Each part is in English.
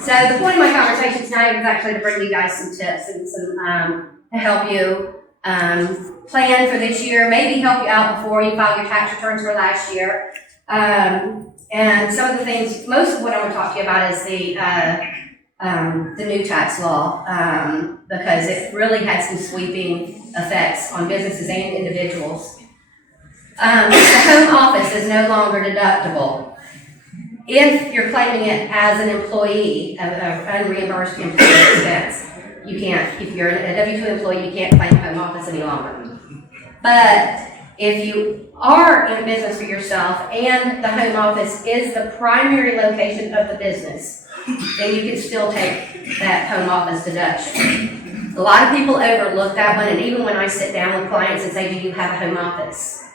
So the point of my conversation tonight was actually to bring you guys some tips and some to help you plan for this year, maybe help you out before you file your tax returns for last year. And some of the things, most of what I'm going to talk to you about is the new tax law, because it really had some sweeping effects on businesses and individuals. The home office is no longer deductible if you're claiming it as an employee, an unreimbursed employee expense. You can't, if you're a W-2 employee, you can't claim home office any longer. But if you are in business for yourself and the home office is the primary location of the business, then you can still take that home office deduction. A lot of people overlook that one, and even when I sit down with clients and say, do you have a home office?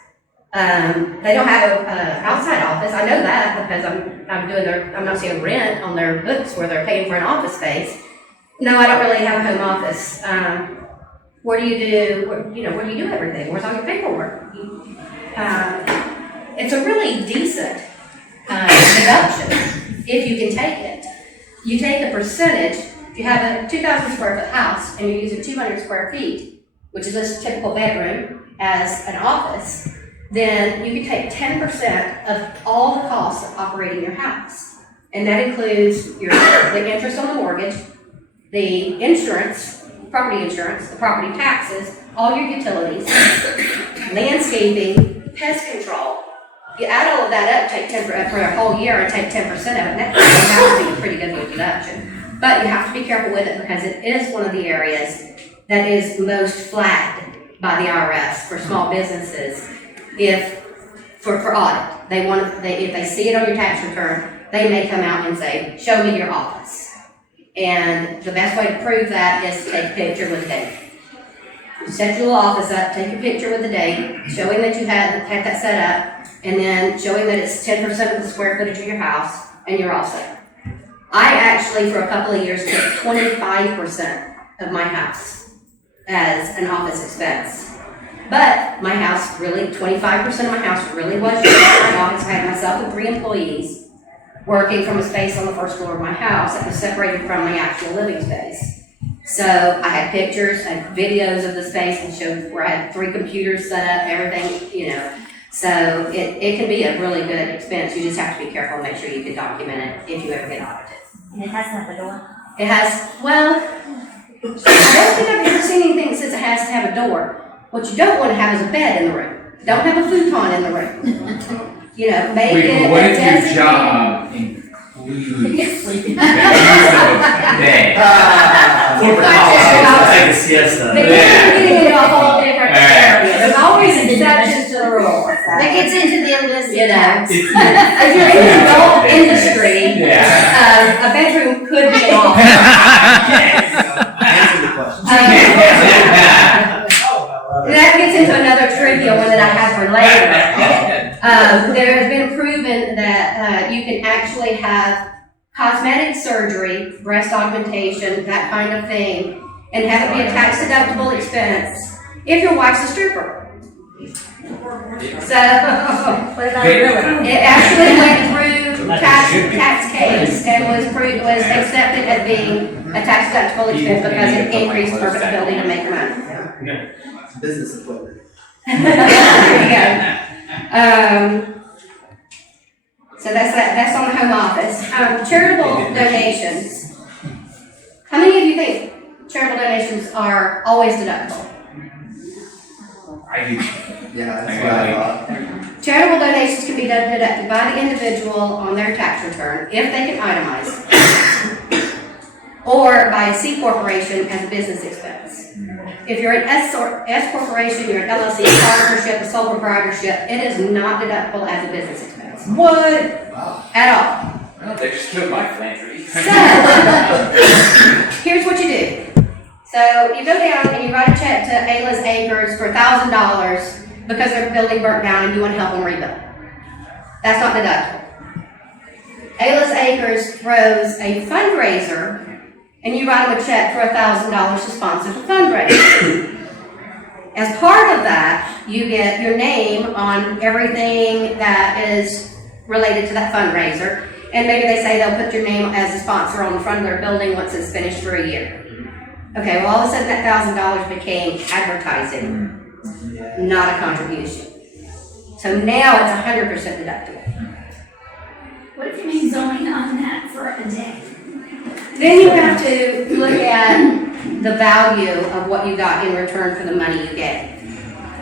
They don't have an outside office. I know that because I'm not seeing rent on their books where they're paying for an office space. No, I don't really have a home office. Where do you do, where do you do everything? Where's all your paperwork? It's a really decent deduction if you can take it. You take a percentage. If you have a 2,000 square foot house and you're using 200 square feet, which is a typical bedroom, as an office, then you can take 10% of all the costs of operating your house. And that includes the interest on the mortgage, the insurance, property insurance, the property taxes, all your utilities, landscaping, pest control. You add all of that up, take 10% for a whole year and take 10% of it, and that has to be a pretty good deduction. But you have to be careful with it because it is one of the areas that is most flagged by the IRS for small businesses. For audit, if they see it on your tax return, they may come out and say, show me your office. And the best way to prove that is to take a picture with the date. You set your little office up, take a picture with the date, showing that you had that set up, and then showing that it's 10% of the square footage of your house, and you're all set. I actually, for a couple of years, took 25% of my house as an office expense. But my house really, 25% of my house really was my office. I had myself and 3 employees working from a space on the first floor of my house that was separated from my actual living space. So I had pictures and videos of the space and showed where I had 3 computers set up, everything, So it can be a really good expense. You just have to be careful and make sure you can document it if you ever get audited. And it has to have a door? It has, well, I don't think I've ever seen anything that says it has to have a door. What you don't want to have is a bed in the room. Don't have a futon in the room. Make it what if designated. your job includes sleeping? Day. Corporate policy, take a siesta. But you're getting into a whole different area. There's always exceptions to the rule. That gets into the illicit. If you're in the adult industry, a bedroom could be an office. Answer the question. That gets into another trivia one that I have for later. There has been proven that you can actually have cosmetic surgery, breast augmentation, that kind of thing, and have it be a tax deductible expense if your wife's a stripper. So What about really? it actually went through tax case and was accepted as being a tax deductible expense because it increased her ability to make money. Business equipment. There you go. So that's on the home office. Charitable donations. How many of you think charitable donations are always deductible? I do. Yeah, that's what I thought. Charitable donations can be deducted by the individual on their tax return if they can itemize, or by a C corporation as a business expense. If you're an S corporation, you're an LLC, a partnership, a sole proprietorship, it is not deductible as a business expense. What? Wow. At all. Well, they just took my philanthropy. So, here's what you do. So, you go down and you write a check to Ayla's Acres for $1,000 because their building burnt down and you want to help them rebuild. That's not deductible. Ayla's Acres throws a fundraiser and you write them a check for $1,000 to sponsor the fundraiser. As part of that, you get your name on everything that is related to that fundraiser, And maybe they say they'll put your name as a sponsor on the front of their building once it's finished for a year. Okay, well, all of a sudden that $1,000 became advertising, not a contribution. So now it's 100% deductible. What if you make zoning on that for a day? Then you have to look at the value of what you got in return for the money you gave.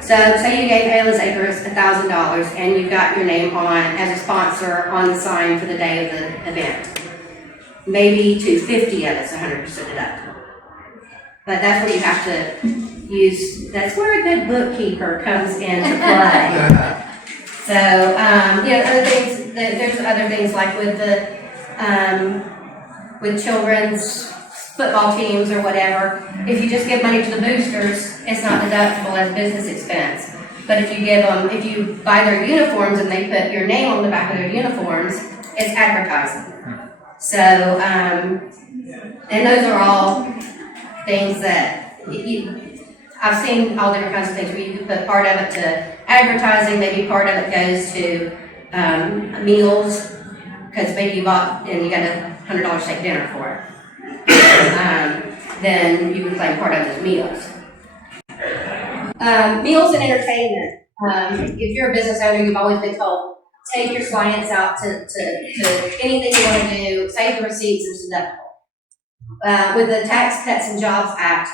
So say you gave Ayla's Acres $1,000 and you got your name on as a sponsor on the sign for the day of the event. Maybe $250 of it's 100% deductible. But that's where you have to use, that's where a good bookkeeper comes into play. So, other things, there's other things like with the, with children's football teams or whatever. If you just give money to the boosters, it's not deductible as a business expense. But if you give them, if you buy their uniforms and they put your name on the back of their uniforms, it's advertising. So, and those are all things that I've seen all different kinds of things where you can put part of it to advertising, maybe part of it goes to meals, because maybe you bought and you got a $100 steak dinner for it. Then you can claim part of those meals. Meals and entertainment. If you're a business owner, you've always been told, take your clients out to anything you want to do, save the receipts, and it's deductible. With the Tax Cuts and Jobs Act,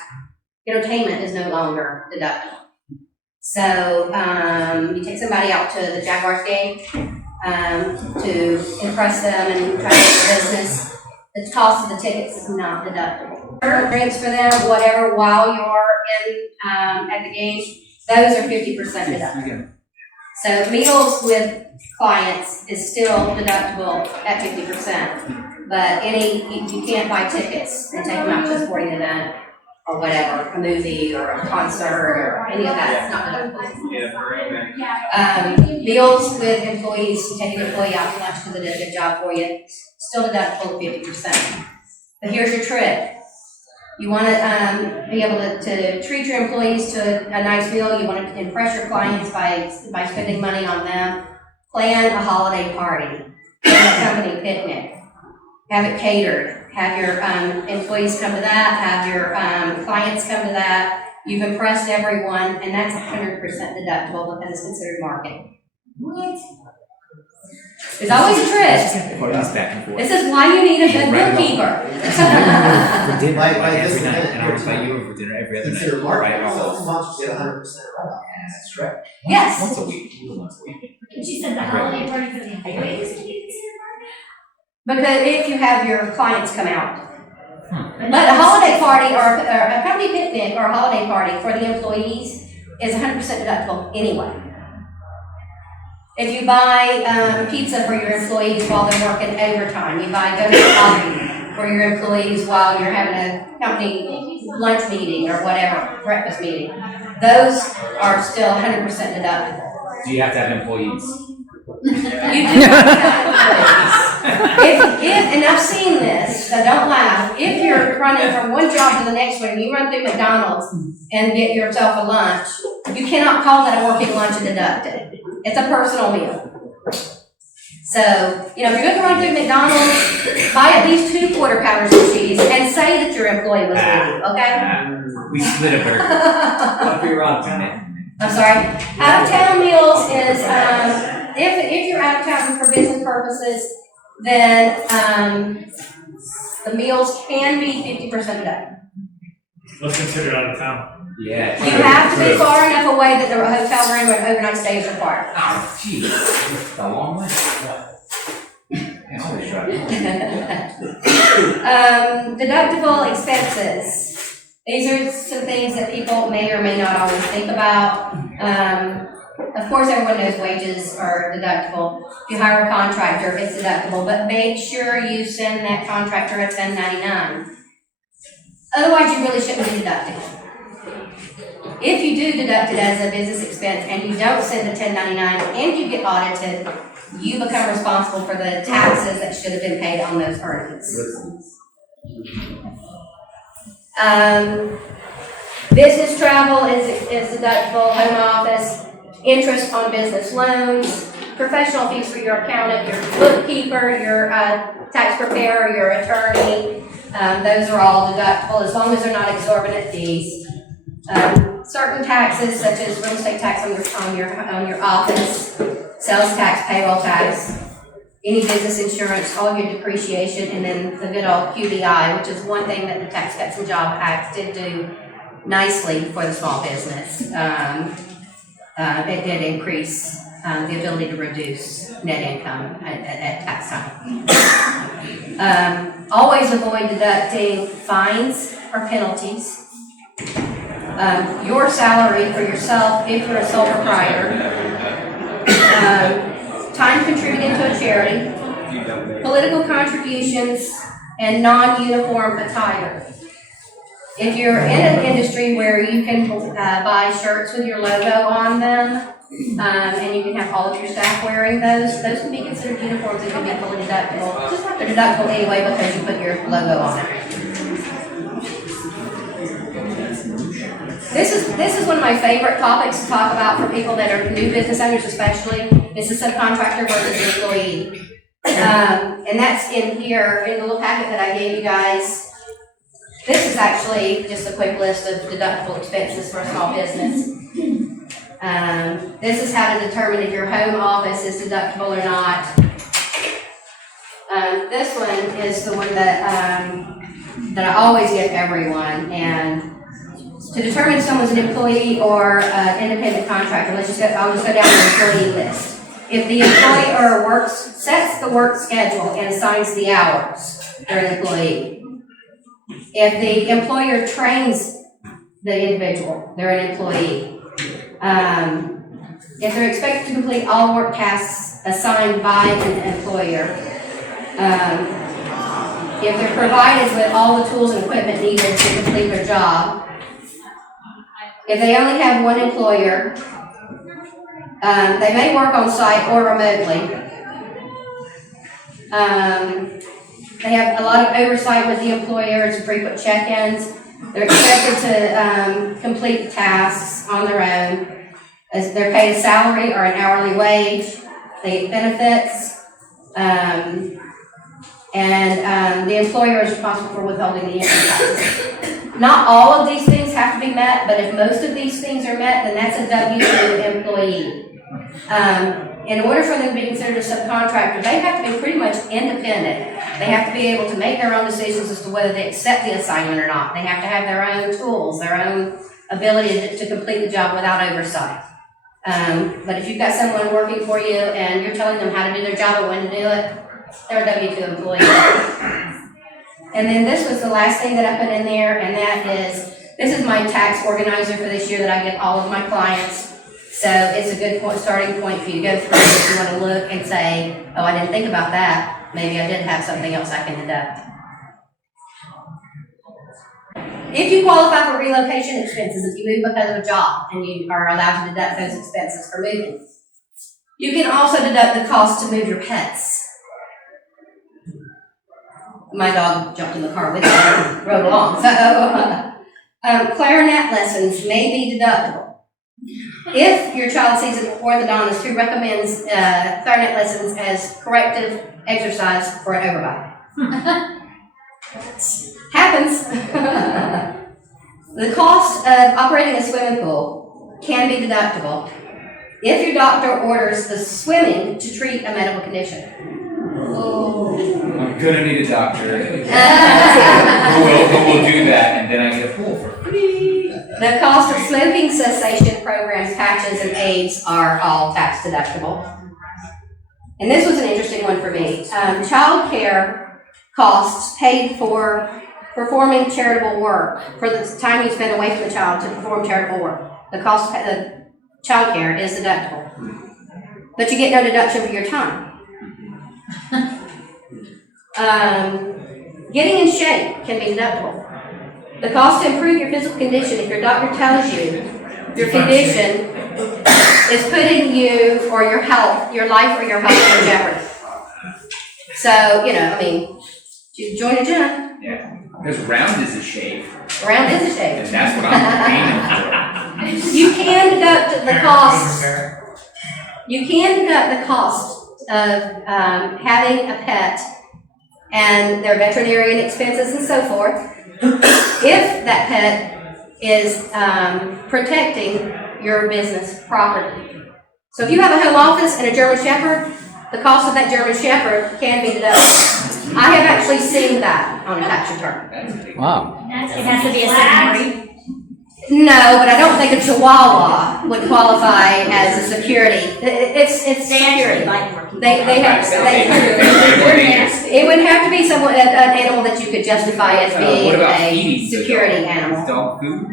entertainment is no longer deductible. So you take somebody out to the Jaguars game to impress them and try to get business. The cost of the tickets is not deductible. Drinks for them, whatever, while you're in at the game, those are 50% deductible. So meals with clients is still deductible at 50%, but you can't buy tickets and take them out to a sporting event or whatever, a movie or a concert or any of that, it's not deductible. Meals with employees, take an employee out to lunch because they did a good job for you, still deductible at 50%. But here's your trick. You want to be able to treat your employees to a nice meal. You want to impress your clients by spending money on them. Plan a holiday party, plan a company picnic, have it catered. Have your employees come to that, have your clients come to that. You've impressed everyone, and that's 100% deductible because it's considered marketing. What? There's always a trick. This is why you need a good bookkeeper. For dinner, Like every this night, event and I would invite you over for dinner every other night. Consider marketing, Right, so all. if you get 100% write-off. That's correct. Yes. Once a week, once a week. But you said the holiday party for the employees can be considered Because if you have your clients come out. But a holiday party or a company picnic or a holiday party for the employees is 100% deductible anyway. If you buy pizza for your employees while they're working overtime, you buy donut coffee for your employees while you're having a company lunch meeting or whatever, breakfast meeting, those are still 100% deductible. Do you have to have employees? You do have to have employees. And I've seen this, so don't laugh. If you're running from one job to the next one, and you run through McDonald's and get yourself a lunch, you cannot call that a working lunch and deduct it. It's a personal meal. So, if you're going to run through McDonald's, buy at least 2 quarter pounders of cheese and say that your employee was with you, okay? We split a burger. What if you're on tonight? I'm sorry. Out of town meals is, if you're out of town for business purposes, then the meals can be 50% deductible. What's considered out of town? Yeah. You have to be far enough away that the hotel room or overnight stay is required. Oh, geez. A long way. Yeah, always try. Deductible expenses. These are some things that people may or may not always think about. Of course, everyone knows wages are deductible. If you hire a contractor, it's deductible, but make sure you send that contractor a 1099. Otherwise, you really shouldn't be deducting it. If you do deduct it as a business expense and you don't send a 1099 and you get audited, you become responsible for the taxes that should have been paid on those earnings. Business travel is deductible, home office, interest on business loans, professional fees for your accountant, your bookkeeper, your tax preparer, your attorney. Those are all deductible as long as they're not exorbitant fees. Certain taxes such as real estate tax on your office, sales tax, payroll tax, any business insurance, all of your depreciation, and then the good old QDI, which is one thing that the Tax Cuts and Jobs Act did do nicely for the small business. It did increase the ability to reduce net income at tax time. Always avoid deducting fines or penalties. Your salary for yourself if you're a sole proprietor. Time contributed to a charity. Political contributions and non-uniform attire. If you're in an industry where you can buy shirts with your logo on them, and you can have all of your staff wearing those can be considered uniforms and can be fully deductible. They're deductible anyway because you put your logo on it. This is one of my favorite topics to talk about for people that are new business owners especially. It's the subcontractor versus employee. And that's in here, in the little packet that I gave you guys. This is actually just a quick list of deductible expenses for a small business. This is how to determine if your home office is deductible or not. This one is the one that I always give everyone. And to determine if someone's an employee or an independent contractor, I'll just go down the employee list. If the employer sets the work schedule and assigns the hours, they're an employee. If the employer trains the individual, they're an employee. If they're expected to complete all work tasks assigned by an employer, if they're provided with all the tools and equipment needed to complete their job, if they only have one employer, they may work on site or remotely. They have a lot of oversight with the employers and frequent check-ins. They're expected to complete tasks on their own. As they're paid a salary or an hourly wage. They get benefits. And the employer is responsible for withholding the income taxes. Not all of these things have to be met, but if most of these things are met, then that's a W-2 employee. In order for them to be considered a subcontractor, they have to be pretty much independent. They have to be able to make their own decisions as to whether they accept the assignment or not. They have to have their own tools, their own ability to complete the job without oversight. But if you've got someone working for you and you're telling them how to do their job and when to do it, they're a W-2 employee. And then this was the last thing that I put in there, and this is my tax organizer for this year that I give all of my clients. So it's a good starting point for you to go through if you want to look and say, oh, I didn't think about that. Maybe I did have something else I can deduct. If you qualify for relocation expenses, if you move because of a job and you are allowed to deduct those expenses for moving, you can also deduct the cost to move your pets. My dog jumped in the car with me and rode along. So, clarinet lessons may be deductible. If your child sees an orthodontist who recommends clarinet lessons as corrective exercise for an overbite. Happens. The cost of operating a swimming pool can be deductible if your doctor orders the swimming to treat a medical condition. I'm gonna need a doctor. who will do that, and then I get a pool for free. The cost of smoking cessation programs, patches, and aids are all tax deductible. And this was an interesting one for me. Child care costs paid for performing charitable work, for the time you spend away from the child to perform charitable work. The cost of child care is deductible. But you get no deduction for your time. Getting in shape can be deductible. The cost to improve your physical condition, if your doctor tells you your condition is putting you or your health, your life or your health in jeopardy. So, you join a gym. Yeah, because round is a shape. Round is a shape. And that's what I'm aiming for. You can deduct the cost. You can deduct the cost of having a pet and their veterinarian expenses and so forth if that pet is protecting your business property. So if you have a home office and a German Shepherd, the cost of that German Shepherd can be deducted. I have actually seen that on a tax return. Wow. It has to be a second breed. No, but I don't think a Chihuahua would qualify as a security. It's They actually security. like working. They have, it would have to be someone, an animal that you could justify as being What about a feeding? security animal. Dog food?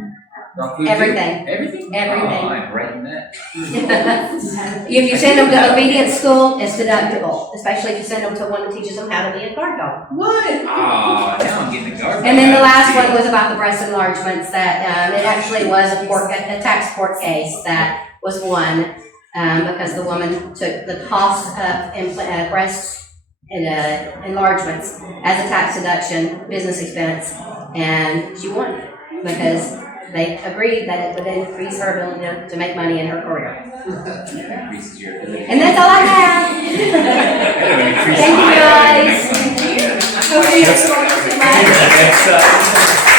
Dog food? Everything. Everything? Everything. Oh, I'm writing that. If you send them to obedience school, it's deductible, especially if you send them to one that teaches them how to be a guard dog. What? Oh, now I'm getting the garbage. And then the last one was about the breast enlargements, that it actually was a tax court case that was won because the woman took the cost of breast enlargements as a tax deduction, business expense, and she won because they agreed that it would increase her ability to make money in her career. Increases your ability. And that's all I have. Thank you guys. Hope you have some more. That's,